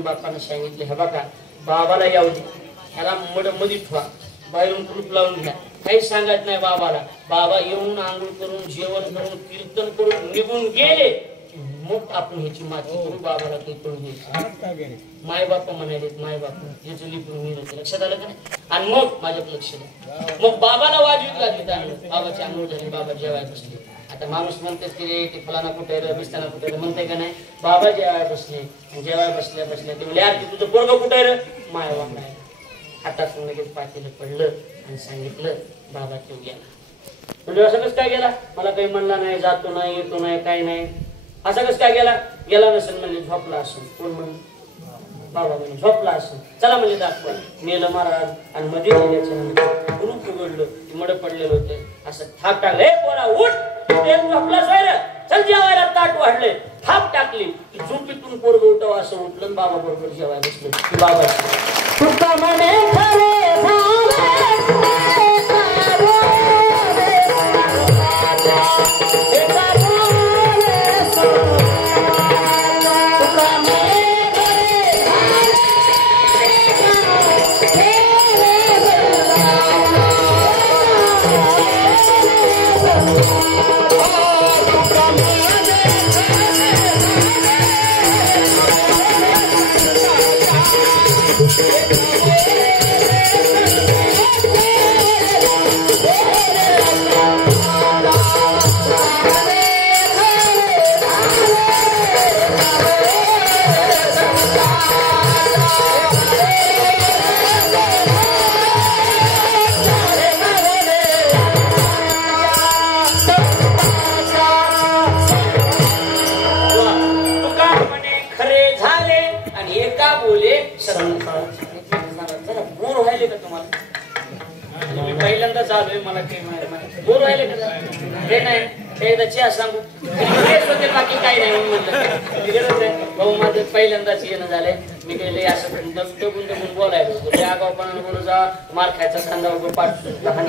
म्हणून बापानं सांगितले, हे बघा बाबाला येऊ दे, ह्याला मध्ये ठेवा, बाहेरून कुलूप लावून घ्या, काही सांगत नाही बाबाला. बाबा येऊन आंघोळ करून जेवण करून कीर्तन करून निघून गेले, मग आपण ह्याची माती करू, बाबाला काही करून घ्यायची. माय बाप म्हणाले, माय बाप याचं लिपून मी लक्षात आलं का नाही. आणि मग माझ्यात लक्ष द्या, मग बाबाला वाजवीत घातली आणलं, बाबाची आंघोळ झाली, बाबा जेवायला बसले. आता माणूस म्हणतेच की ते फलाना कुठे रे बिस्ताना कुठे रे म्हणते का नाही. बाबा जेवायला बसले, जेवायला बसल्या बसल्या ते म्हणले, अरे तुझं पोरगं कुठे रे. माय बाप नाही, हातात लगेच पातेलं पडलं आणि सांगितलं, बाबा तो गेला. म्हणजे असं कसं काय गेला, मला काही म्हणला नाही, जातो नाही येतो नाही काही नाही, असं कसं काय गेला. गेला नसेल म्हणजे झोपला असून. कोण म्हणे, बाबा म्हणे झोपला असून. चला म्हणजे दाखवा. मेलं महाराज आणि मध्ये गेल्याचं रूप उघडलं, मड पडलेलं होते, असं थाप टाकलं, हे पोरा उठ, झोपला सोयरं, चल जेवायला ताट वाढले. थाप टाकली, झोपेतून पोरग उठाव असं उठलं, बाबा बरोबर जेवायला बसलं. बाबा तुका म्हणे खरे पहिल्यांदा चालू आहे. मला काही बोर व्हायला हे नाही, एकदा चहा सांगू बाकी काही नाही म्हणलं. भाऊ माझं पहिल्यांदाच येणं झालंय, मी काही असं दबून दबून बोलायचं, आगावपणानं बोलू जा, मार खायचा खांदा वगैरे पाठ लहान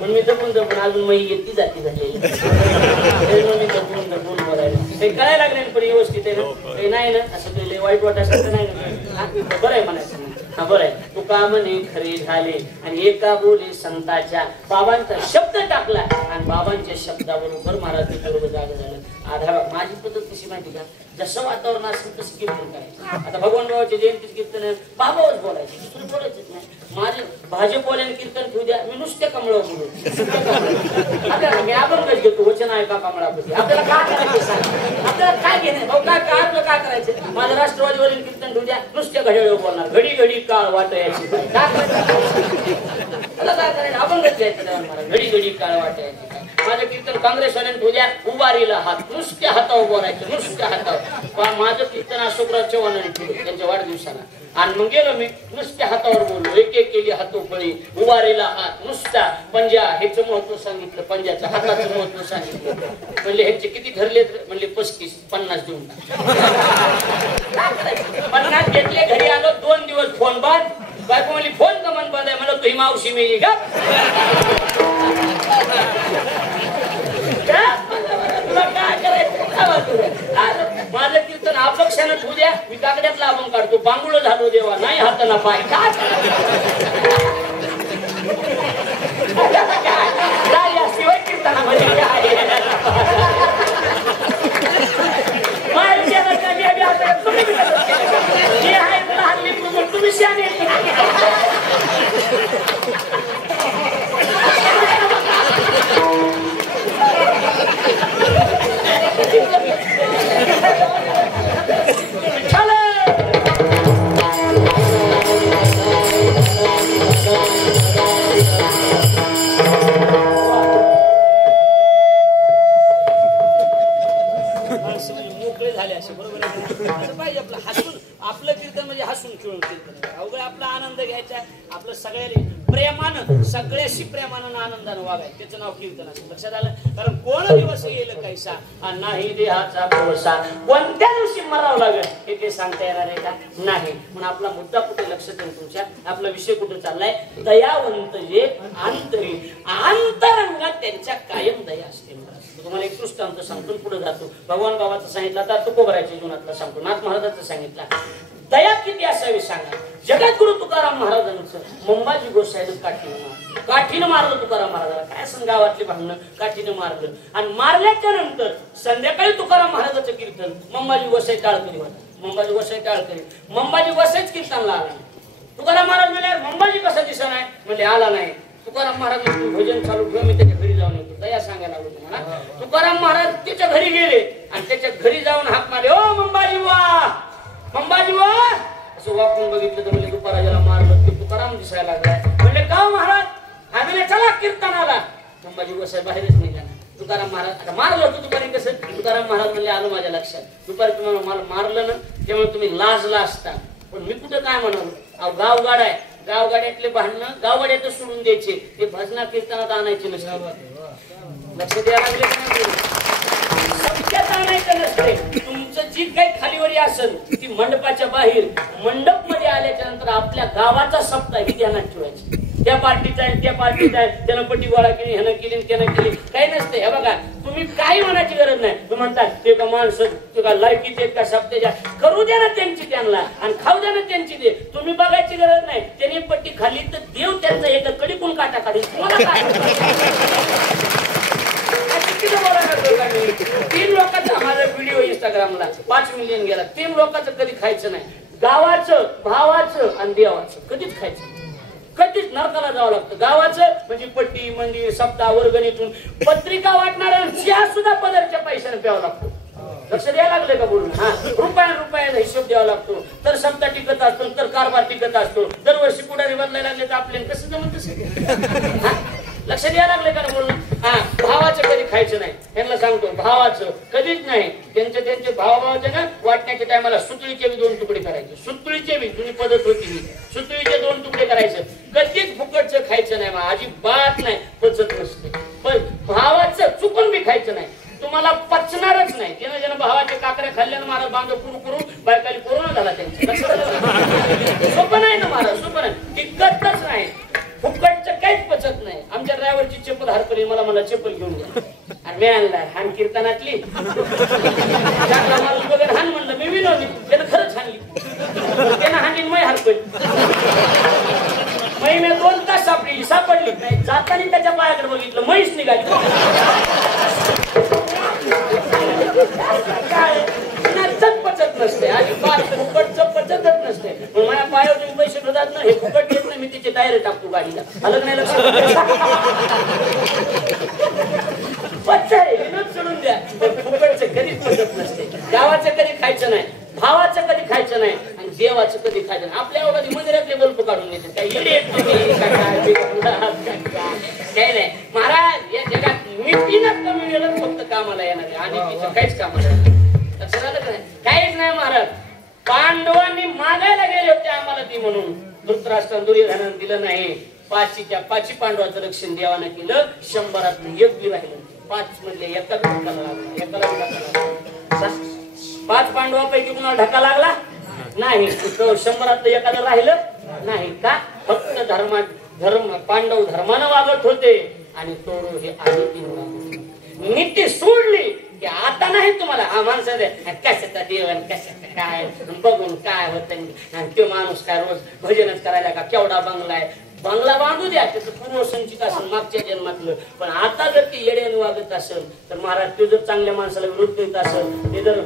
पण मी दबून दबून अजून मग येते जाती झाली, मी दबून दबून बोलायला काही कळायला लागले. पण व्यवस्थित आहे ना, काही नाही ना असं काही वाईट वाटायचं नाही ना, बरं आहे म्हणायचं. हा बरं आहे. तुका म्हणे खरे झाले आणि एका बोली संताच्या. बाबांचा शब्द टाकला आणि बाबांच्या शब्दाबरोबर महाराज बरोबर जागा झालं. आधार माझी पद्धत कशी माहिती का, जसं वातावरण असेल तसं कीर्तन करायचं. आता भगवान बाबाचे जयंतीच कीर्तन बाबाच बोलायचे, दुसरं बोलायचंच नाही. माझे भाजप बोल्याने कीर्तन ठेवू द्या, मी नुसत्या कमळावर बोलू. मी अभंगच घेतो, वचन आहे का कमळापती. आपल्याला काय करायचं सांग, आपल्याला काय घेणे भाऊ, काय काय आपलं काय करायचं. माझं राष्ट्रवादीवरील कीर्तन ठेवू द्या, नुसत्या घड्याळीवर बोलणार, घडी घडी काळ वाटायची काय करायचं. अभंगच घ्यायचं मला, घडी घडी काळ वाटायची काय. माझं कीर्तन काँग्रेसवाल्यांनी ठेवू द्या, उभारीला हात, नुसत्या हातावर बोलायचं, नुसत्या हातावर. माझं कीर्तन अशोकराव चव्हाणांनी ठेवलं त्यांच्या वाढदिवसाला. आणि मग गेलो मी, नुसत्या हातावर बोललो, एक एक केली हातोपळी, उभारीला हात, नुसता पंजा, ह्याचं महत्व सांगितलं, पंजाचं हाताचं महत्व सांगितलं. म्हणले ह्याचे किती ठरले, म्हणले 35, 50 देऊन टाक. 50 घेतले, घरी आलो, 2 दिवस फोन बंद. बायको म्हणली फोन कमान बंद आहे, मला तुझी मावशी मिळली का. तुला काय करायचं, माझं कीर्तन अपक्षानं ठेवू द्या, मी काकड्यातला अभंग काढतो, बांगुळ झालो देवा नाही हाताना पाय. काय शिवाय कीर्तनामध्ये तुम्ही शाने मोकळे झाले असे. बरोबर आहे, पाहिजे आपलं हसून, आपलं कीर्तन म्हणजे हसून खेळून कीर्तन. अवघड आपला आनंद घ्यायचा, आपलं सगळ्याला प्रेमानं, सगळ्याशी प्रेमानं आनंदानं वागायचं, त्याचं नाव कीर्तन असं. लक्षात आलं. कारण कोण दिवस येईल कैसा आणि नाही देहाचा भरोसा, कोणत्या दिवशी मरावं लागेल हे काही सांगता येणार आहे का नाही. म्हणून आपला मुद्दा कुठे लक्ष देऊन तुमच्या, आपला विषय कुठे चाललाय. दयावंत जे अंतरी, अंतरंगात त्यांच्या कायम दया असते. तुम्हाला एक दृष्टांत सांगतो पुढे जातो. भगवान बाबाचा सांगितला तर तुकोबरायच्या जीवनातला सांगतो. नाथ महाराजांचा सांगितला. दया किती असावी सांगा. जगद्गुरु तुकाराम महाराजांचं मंबाजी गोसाईनं काठीनं मारलं तुकाराम महाराजाला. काय सांग गावातले भांडणं काठीनं मारलं. आणि मारल्याच्या नंतर संध्याकाळी तुकाराम महाराजाचं कीर्तन मंबाजी गोसाई टाळकरी होता. मंबाजी गोसाई टाळकरी मंबाजी गोसाईच कीर्तनला आला. तुकाराम महाराज म्हणले मंबाजी कसा दिसत नाही. म्हणजे आला नाही. तुकाराम महाराज भजन चालू ठेवा मी त्याच्या घरी जाऊन येतो. दया सांगायला लागलो तुम्हाला. तुकाराम महाराज त्याच्या घरी गेले आणि त्याच्या घरी जाऊन हाक मारले. ओ मंबाजी वा मंबाजी वा असं वाकून बघितलं तर म्हणजे तुकाराजाला मारलं की तुकाराम दिसायला लागलाय. म्हणले का महाराज आम्ही चला कीर्तनाला. मंबाजी गोसाई बाहेरच निघाला. तुकाराम महाराज आता मारलं होतं दुपारी कसं. तुकाराम महाराज म्हणले आलं माझ्या लक्षात. दुपारी तुम्हाला मला मारलं ना त्यामुळे तुम्ही लाजला असता. पण मी कुठं काय म्हणालो. अहो गावगाड आहे. गावगाड्यातले भांडणं गावगाड्यातच सोडून द्यायचे. ते भजना कीर्तनात आणायचे नसते. लक्ष द्यायला लागले. सत्यात आणायचं नसते. तुमचं जी काही खालीवरी असेल ती मंडपाच्या बाहेर मंडप मध्ये आल्याच्या नंतर आपल्या गावाचा सप्ताह ही ध्यानात ठेवायची. त्या पार्टीचा आहे त्या पार्टीचा आहे त्यानं पट्टी गोळा केली ह्यानं केली त्यानं केली काही नसते. हे बघा तुम्ही काही म्हणायची गरज नाही. तुम्ही म्हणतात ते का माणसं ते का लायकीचे का सप्त्याच्या करू द्या ना त्यांची त्यांना आणि खाऊ द्या ना त्यांची दे. तुम्ही बघायची गरज नाही. त्यांनी पट्टी खाली तर देव त्यांचा एक कडीकून काटा काढेल. तुम्हाला काय 3 लोकांचा माझा व्हिडिओ इंस्टाग्रामला 5 मिलियन गेला. 3 लोकांचं कधी खायचं नाही. गावाचं भावाचं आणि देवाचं कधीच खायचं. कधीच नरकाला जावं लागतं. गावाचं म्हणजे पट्टी मंदिर सप्ताह वर्गणीतून पत्रिका वाटणाऱ्या चहा सुद्धा पदरच्या पैशाने प्यावं लागतो. लक्ष द्यायला लागले का बोलून. हा रुपयाचा हिशोब द्यावा लागतो. तर सप्ताह टिकत असतो तर कारभार टिकत असतो. दरवर्षी पुढारी बदलायला लागले तर आपल्याला कसं जमत तसं. लक्ष द्यायला लागले का बोलून. हा भावाचं कधी खायचं नाही. त्यांना सांगतो भावाचं कधीच नाही. त्यांचे भावाचे ना वाटण्याच्या टायमाला सुतळीचे बी 2 तुकडे करायचे. सुतळीचे बी जुनी पद्धत होती. सुतळीचे 2 तुकडे करायचं. कधीच फुकटचं खायचं नाही. अजिबात नाही. पचत नसते. पण भावाचं चुकून बी खायचं नाही. तुम्हाला पचणारच नाही. ज्यानं भावाच्या काकड्या खाल्ल्यानं महाराज बांधव करू बायकाली कोरोना झाला त्यांचा. सोपं नाही ना महाराज. सोपं नाही. टिकतच नाही. फुकटचं काहीच पचत नाही. आमच्या ड्रायव्हरची चप्पल हरपली. मला चप्पल घेऊन द्या. आणि मी आणला हान कीर्तनातली माणूस वगैरे हान म्हणलं. मी विनवली त्यानं खरंच हाणली. त्यानं हाणली मै हरपली. मै मी 2 तास सापडली नाही. जाताना त्याच्या पायाकडे बघितलं मैच निघाली. काय पचत नसते. अजिबात फुकटचं पचतच नसते. पण माझ्या पायावर तुम्ही पैसे ठेवतात ना हे फुकट येत नाही. मी तिचे टायर टाकतो गाडीला. अलग नाही लक्ष सोडून द्या. पण फुकटचं कधीच पचत नसते. गावाचं कधी खायचं नाही. भावाचं कधी खायचं नाही आणि देवाचं कधी खायचं नाही. आपल्या एवढी मंदिरातले बल्ब काढून येते काही नाही. महाराज या जगात मिठीनच कमी गेलं फक्त कामाला येणार आणि तिचं काहीच कामाला काहीच नाही. महाराज पांडवांनी मागायला गेले होते आम्हाला ती म्हणून. धृतराष्ट्र दुर्योधनानं दिलं नाही. 5 पांडवाचं रक्षण देवानं केलं. 100 एक बी राहिलं. 5 मधले एकाला लागला. 5 पांडवापैकी कुणाला धक्का लागला नाही. 100 एखादं राहिलं नाही. का फक्त धर्म पांडव धर्मानं वागत होते आणि कौरव हे आधी नीती सोडली की आता नाही तुम्हाला हा माणसा कशाचा देवन कशाचा काय बघून काय होत. आणि तो माणूस काय रोज भजनच करायला का केवढा बंगला आहे. बंगला बांधू द्या त्याचं पूर्वसंचित असेल मागच्या जन्मातलं. पण आता जर ते येड्याने वागत असेल तर महाराज तो जर चांगल्या माणसाला विरोध देत असेल ते जर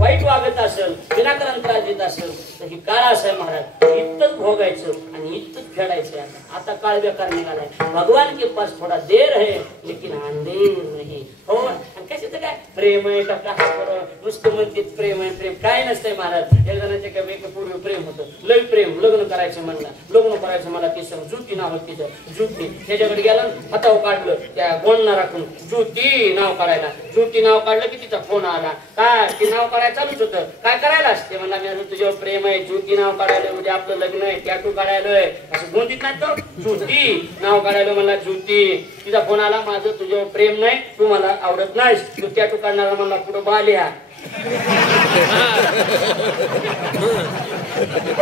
वाईट वागत असेल विनाकारण त्रास देत असेल तर ही काळ असं आहे महाराज. इतकंच भोगायचं आणि इतकंच फेडायचं. आता काळ बेकार निघालाय. भगवान के पास थोडा देर है लेकिन अंधेर नाही. हो कशाचं काय प्रेम आहे का नुसतं म्हणते प्रेम आहे. प्रेम काय नसतंय महाराज. एक जणांच्या काय पूर्वी प्रेम होतं. लय प्रेम. लग्न करायचं म्हणला. लग्न करायचं मला ती ज्योती नाव होती. ज्योती त्याच्याकडे गेला हातावर काढलं त्या गोंडना राखून ज्योती नाव काढायला. ज्योती नाव काढलं की तिचा फोन आला. काय ते नाव काढायला चालूच होतं. काय करायला असते म्हणला मी तुझ्यावर प्रेम आहे. ज्योती नाव काढायला उद्या आपलं लग्न आहे. टॅटू काढायलोय असं गोंदीत नाही तर ज्योती नाव काढायला म्हणला. ज्योती तिचा फोन आला माझं तुझ्यावर प्रेम नाही तू मला आवडत नाहीस. तू टॅटू काढणारा म्हणला पुढं बाल्या.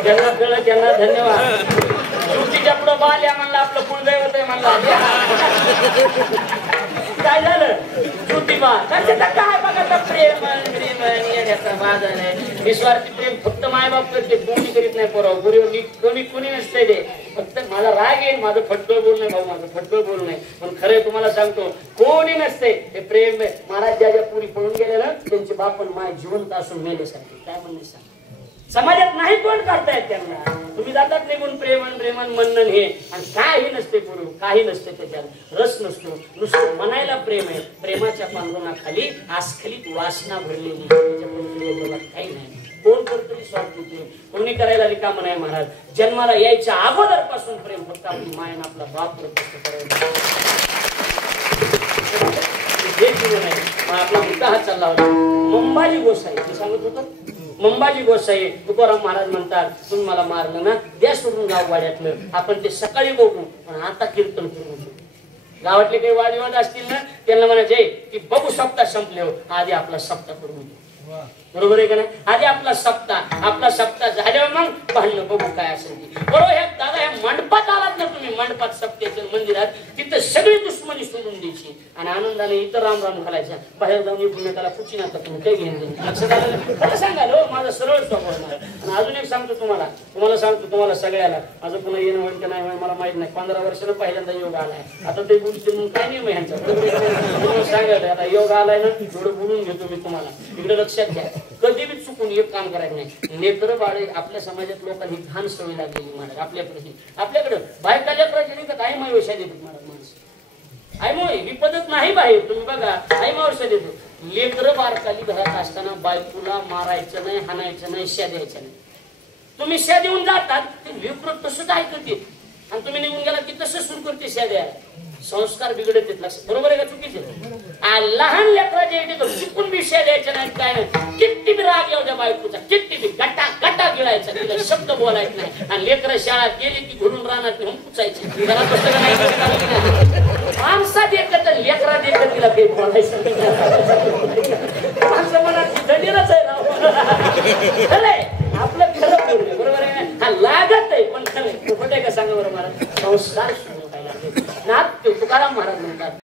ज्यांना कळलं त्यांना धन्यवाद. ज्योतीच्या पुढं बाल्या म्हणला आपलं कुलदैवत आहे म्हणला. काय झालं ज्योतिबा काय बघा प्रेम याचा बाजार आहे निस्वार्थी प्रेम फक्त मायबाप करते कोणी करीत नाही पोराव गुरुवर कोणी नसते ते फक्त मला राग येईल माझं फटकळ बोल नाही भाऊ माझं फटकळ बोल नाही पण खरं तुम्हाला सांगतो कोणी नसते हे प्रेम महाराज ज्या पुरी पळून गेले ना त्यांचे बापन माय जिवंत असून मेल्यासारखे काय म्हणणे सांग समाजात नाही कोण करतायत त्यांना तुम्ही जातात निघून प्रेमन म्हणणं हे आणि काही नसते गुरु काही नसते त्याच्यात रस नसतो नुसतं म्हणायला प्रेम आहे प्रेमाच्या पांघरुणाखाली आस्खलित वासना भरलेली काही नाही कोण करतोय स्वार्थी कोणी करायला रिकाम नाही महाराज जन्माला यायच्या अगोदर पासून प्रेम फक्त आपली मायन आपला बाप करायचा आपला मुद्दा हा चालला होता मंबाजी गोसाई मी सांगत होतो मंबाजी गोसाई तुकाराम महाराज म्हणतात तुम्ही मला मारलं ना द्या सोडून गाव वाड्यातलं आपण ते सकाळी बघू पण आता कीर्तन करू गावातले काही वादविवाद असतील ना त्यांना म्हणायचे की बघू सप्ताह संपले हो आधी आपला सप्ताह करून बरोबर आहे का नाही आधी आपला सप्ताह झाल्यावर मग भांडणं बघू काय असेल ती बरोबर ह्या दादा ह्या मंडपात आलात ना तुम्ही मंडपात सप्त्याच्या मंदिरात तिथं सगळी दुश्मनी सोडून द्यायची आणि आनंदाने इतर राम घालायच्या बाहेर जाऊन पुण्याला पुची ना तुम्ही काही घेऊन देईल लक्षात आलं मला सांगाल हो माझा सरळ स्वभाव आणि अजून एक सांगतो तुम्हाला सगळ्याला माझं पुन्हा येणं म्हणतं नाही मला माहित नाही 15 वर्षाला पहिल्यांदा योग आलाय आता ते बोलतील मग काय नाही ह्यांचा तुम्हाला सांगायला आता योग आलाय ना थोडं बोलून घेतो मी तुम्हाला इकडे लक्षात घ्या कधी बी चुकून एक काम करायचं नाही लेकरं बाळे आपल्या समाजात लोकांनी घाण सवय लागलेली महाराज आपल्याकडे बाहेर लेकराची नाही तर काय मायवशा देतात महाराज माणसं आई मोय विपदत नाही बाहेर तुम्ही बघा आई मावशा देतो लेकरं बारकाली घरात असताना बायकोला मारायचं नाही हाणायचं नाही शा द्यायचं नाही तुम्ही शा देऊन जातात ते लेकरं तसंच ऐकते आणि तुम्ही निघून गेला की तसं सुरू करते शा द्यायला संस्कार बिघडत लक्ष बरोबर आहे का चुकीचे लहान लेकराच्या येते चुकून विषय द्यायचा नाही काय नाही किती बी राग येऊ द्या बायकोचा किती बी गटा गिळायचा तिला शब्द बोलायचं नाही आणि लेकरं शाळा गेली की घरून राहणार नेऊन पुचायची माणसात एकत लेकरात एकत तिला काही बोलायचं माणसं मनात दडीरच आहे राव खरंय आपलं खरं बोललं बरोबर आहे हा लागत आहे पण खरं खोटं आहे का सांगा बरं मला संस्कार सुरू काय लागले तुकाराम महाराज म्हणतात